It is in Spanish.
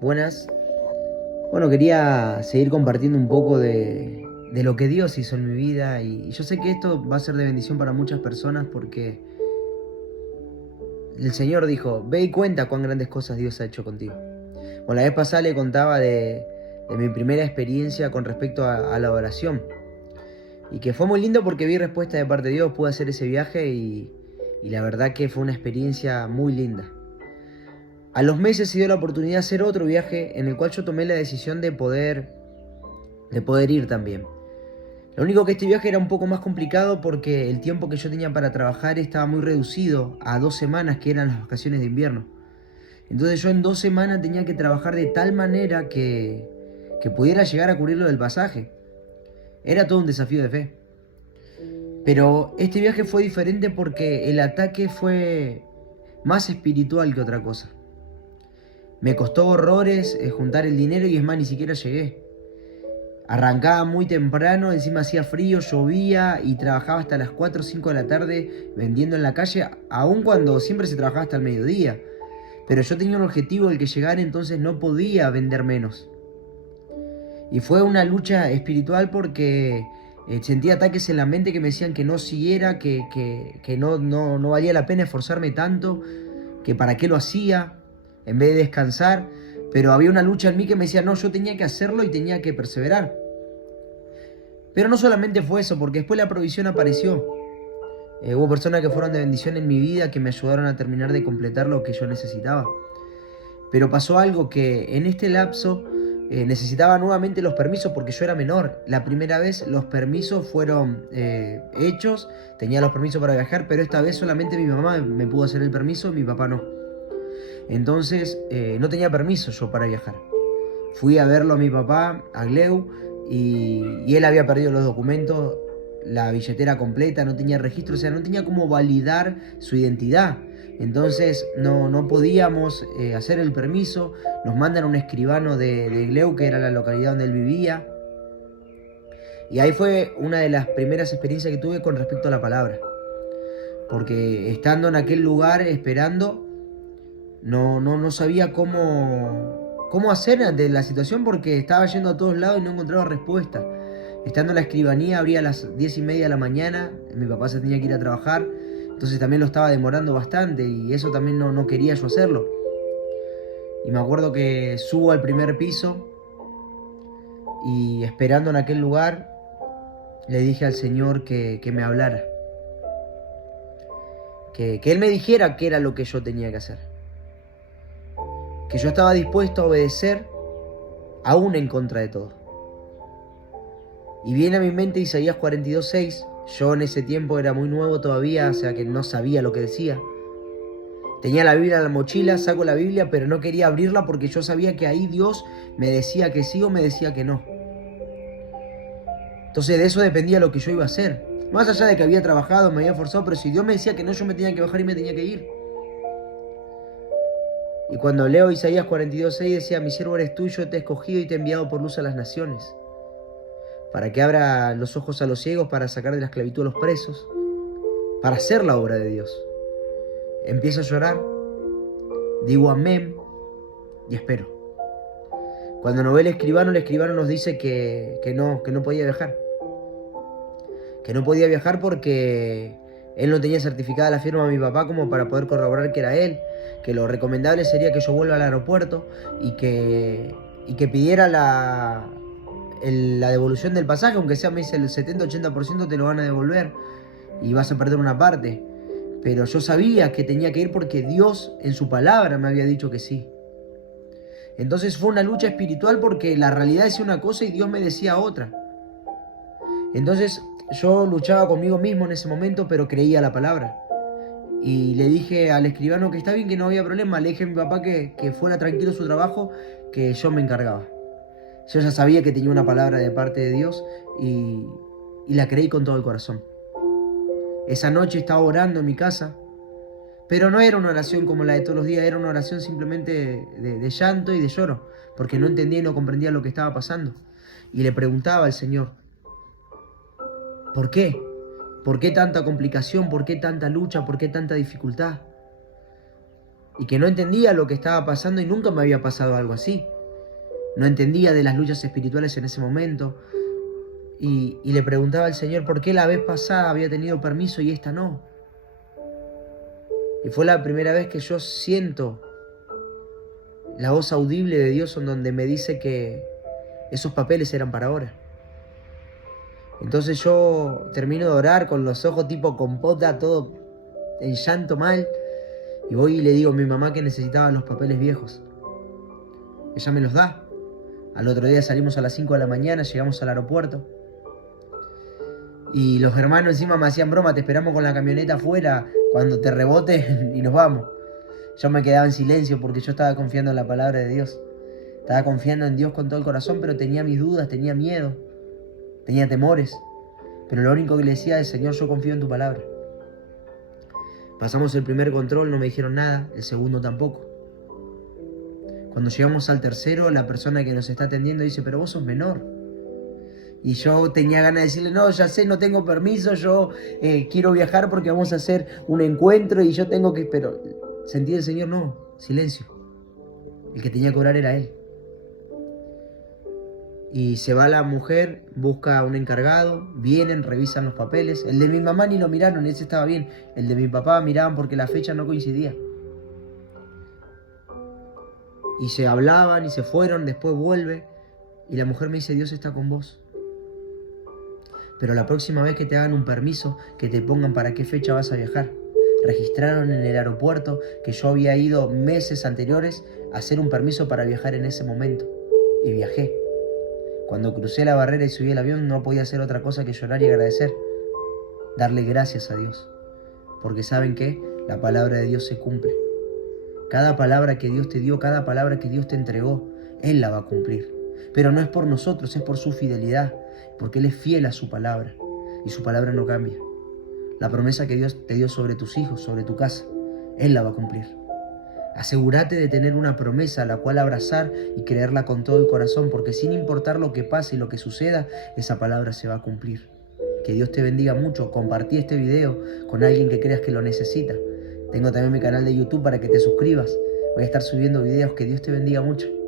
Buenas. Bueno, quería seguir compartiendo un poco de lo que Dios hizo en mi vida y yo sé que esto va a ser de bendición para muchas personas porque el Señor dijo, ve y cuenta cuán grandes cosas Dios ha hecho contigo. Bueno, la vez pasada le contaba de mi primera experiencia con respecto a la oración y que fue muy lindo porque vi respuesta de parte de Dios, pude hacer ese viaje y la verdad que fue una experiencia muy linda. A los meses se dio la oportunidad de hacer otro viaje en el cual yo tomé la decisión de poder ir también. Lo único que este viaje era un poco más complicado porque el tiempo que yo tenía para trabajar estaba muy reducido a 2 semanas, que eran las vacaciones de invierno. Entonces yo en 2 semanas tenía que trabajar de tal manera que pudiera llegar a cubrir lo del pasaje. Era todo un desafío de fe. Pero este viaje fue diferente porque el ataque fue más espiritual que otra cosa. Me costó horrores juntar el dinero y es más, ni siquiera llegué. Arrancaba muy temprano, encima hacía frío, llovía y trabajaba hasta las 4 o 5 de la tarde vendiendo en la calle, aun cuando siempre se trabajaba hasta el mediodía. Pero yo tenía un objetivo, el que llegar, entonces no podía vender menos. Y fue una lucha espiritual porque sentía ataques en la mente que me decían que no siguiera, que no valía la pena esforzarme tanto, que para qué lo hacía, en vez de descansar. Pero había una lucha en mí que me decía, no, yo tenía que hacerlo y tenía que perseverar. Pero no solamente fue eso, porque después la provisión apareció. Hubo personas que fueron de bendición en mi vida que me ayudaron a terminar de completar lo que yo necesitaba. Pero pasó algo que en este lapso necesitaba nuevamente los permisos porque yo era menor. La primera vez los permisos fueron hechos, tenía los permisos para viajar, pero esta vez solamente mi mamá me pudo hacer el permiso, mi papá no. Entonces no tenía permiso yo para viajar. Fui a verlo a mi papá, a Gleu, y él había perdido los documentos, la billetera completa, no tenía registro, o sea, no tenía cómo validar su identidad. Entonces no podíamos hacer el permiso, nos mandan a un escribano de Gleu, que era la localidad donde él vivía, y ahí fue una de las primeras experiencias que tuve con respecto a la palabra. Porque estando en aquel lugar esperando, no sabía cómo hacer ante la situación porque estaba yendo a todos lados y no encontraba respuesta. Estando en la escribanía, abría a las 10:30 de la mañana, mi papá se tenía que ir a trabajar, entonces también lo estaba demorando bastante y eso también no quería yo hacerlo. Y me acuerdo que subo al primer piso y esperando en aquel lugar, le dije al Señor que me hablara, que Él me dijera qué era lo que yo tenía que hacer, que yo estaba dispuesto a obedecer aún en contra de todo. Y viene a mi mente Isaías 42:6. Yo en ese tiempo era muy nuevo todavía, o sea que no sabía lo que decía. Tenía la Biblia en la mochila, saco la Biblia, pero no quería abrirla porque yo sabía que ahí Dios me decía que sí o me decía que no. Entonces de eso dependía lo que yo iba a hacer. Más allá de que había trabajado, me había esforzado, pero si Dios me decía que no, yo me tenía que bajar y me tenía que ir. Y cuando leo Isaías 42:6 decía, mi siervo eres tú, yo te he escogido y te he enviado por luz a las naciones, para que abra los ojos a los ciegos, para sacar de la esclavitud a los presos, para hacer la obra de Dios. Empiezo a llorar, digo amén y espero. Cuando nos ve el escribano nos dice que no podía viajar. Que no podía viajar porque él no tenía certificada la firma de mi papá como para poder corroborar que era él. Que lo recomendable sería que yo vuelva al aeropuerto y que pidiera la devolución del pasaje, aunque sea, me dice, el 70-80% te lo van a devolver y vas a perder una parte. Pero yo sabía que tenía que ir porque Dios en su palabra me había dicho que sí. Entonces fue una lucha espiritual porque la realidad decía una cosa y Dios me decía otra. Entonces yo luchaba conmigo mismo en ese momento, pero creía la palabra. Y le dije al escribano que está bien, que no había problema. Le dije a mi papá que fuera tranquilo su trabajo, que yo me encargaba. Yo ya sabía que tenía una palabra de parte de Dios y la creí con todo el corazón. Esa noche estaba orando en mi casa, pero no era una oración como la de todos los días, era una oración simplemente de llanto y de lloro, porque no entendía y no comprendía lo que estaba pasando. Y le preguntaba al Señor, ¿por qué? ¿Por qué tanta complicación? ¿Por qué tanta lucha? ¿Por qué tanta dificultad? y que no entendía lo que estaba pasando y nunca me había pasado algo así. No entendía de las luchas espirituales en ese momento. Y le preguntaba al Señor por qué la vez pasada había tenido permiso y esta no. Y fue la primera vez que yo siento la voz audible de Dios en donde me dice que esos papeles eran para ahora. Entonces yo termino de orar con los ojos tipo compota, todo en llanto mal, y voy y le digo a mi mamá que necesitaba los papeles viejos. Ella me los da. Al otro día salimos a las 5 de la mañana, llegamos al aeropuerto. Y los hermanos encima me hacían broma, te esperamos con la camioneta afuera, cuando te rebote y nos vamos. Yo me quedaba en silencio porque yo estaba confiando en la palabra de Dios. Estaba confiando en Dios con todo el corazón, pero tenía mis dudas, tenía miedo, tenía temores. Pero lo único que le decía es, Señor, yo confío en tu palabra. Pasamos el primer control, no me dijeron nada, el segundo tampoco. Cuando llegamos al tercero, la persona que nos está atendiendo dice, pero vos sos menor. Y yo tenía ganas de decirle, no, ya sé, no tengo permiso, yo quiero viajar porque vamos a hacer un encuentro y yo tengo que... Pero sentí el Señor, no, silencio. El que tenía que orar era Él. Y se va la mujer, busca a un encargado, vienen, revisan los papeles. El de mi mamá ni lo miraron, ese estaba bien. El de mi papá miraban porque la fecha no coincidía. Y se hablaban y se fueron, después vuelve. Y la mujer me dice, Dios está con vos. Pero la próxima vez que te hagan un permiso, que te pongan para qué fecha vas a viajar. Registraron en el aeropuerto que yo había ido meses anteriores a hacer un permiso para viajar en ese momento. Y viajé. Cuando crucé la barrera y subí el avión no podía hacer otra cosa que llorar y agradecer. Darle gracias a Dios. Porque ¿saben qué? La palabra de Dios se cumple. Cada palabra que Dios te dio, cada palabra que Dios te entregó, Él la va a cumplir. Pero no es por nosotros, es por su fidelidad. Porque Él es fiel a su palabra. Y su palabra no cambia. La promesa que Dios te dio sobre tus hijos, sobre tu casa, Él la va a cumplir. Asegúrate de tener una promesa a la cual abrazar y creerla con todo el corazón, porque sin importar lo que pase y lo que suceda, esa palabra se va a cumplir. Que Dios te bendiga mucho. Compartí este video con alguien que creas que lo necesita. Tengo también mi canal de YouTube para que te suscribas. Voy a estar subiendo videos. Que Dios te bendiga mucho.